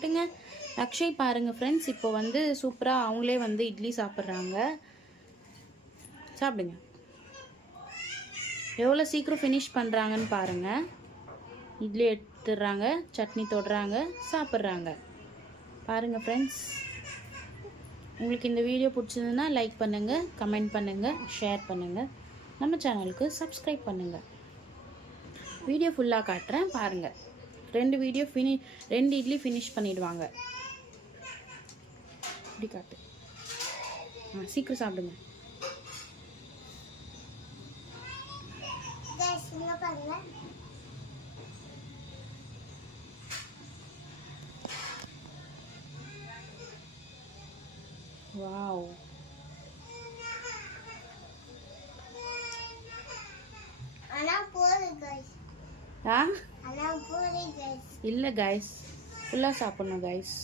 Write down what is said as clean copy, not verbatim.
பாருங்க அக்ஷய் பாருங்க ஃப்ரெண்ட்ஸ், இப்போ வந்து சூப்பராக அவங்களே வந்து இட்லி சாப்பிட்றாங்க. சாப்பிடுங்க. எவ்வளோ சீக்கிரம் ஃபினிஷ் பண்ணுறாங்கன்னு பாருங்கள். இட்லி எடுத்துடுறாங்க, சட்னி தொடுறாங்க, சாப்பிட்றாங்க. பாருங்கள் ஃப்ரெண்ட்ஸ், உங்களுக்கு இந்த வீடியோ பிடிச்சதுன்னா லைக் பண்ணுங்கள், கமெண்ட் பண்ணுங்கள், ஷேர் பண்ணுங்கள், நம்ம சேனலுக்கு சப்ஸ்கிரைப் பண்ணுங்கள். வீடியோ ஃபுல்லாக காட்டுறேன் பாருங்கள். 2 இட்லி ஃபினிஷ் பண்ணிடுவாங்க. இப்படி காட்டு. சீக்கிரம் சாப்பிடுங்க. வாவ், இல்லை கைஸ், ஃபுல்லாக சாப்பிடணும் கைஸ்.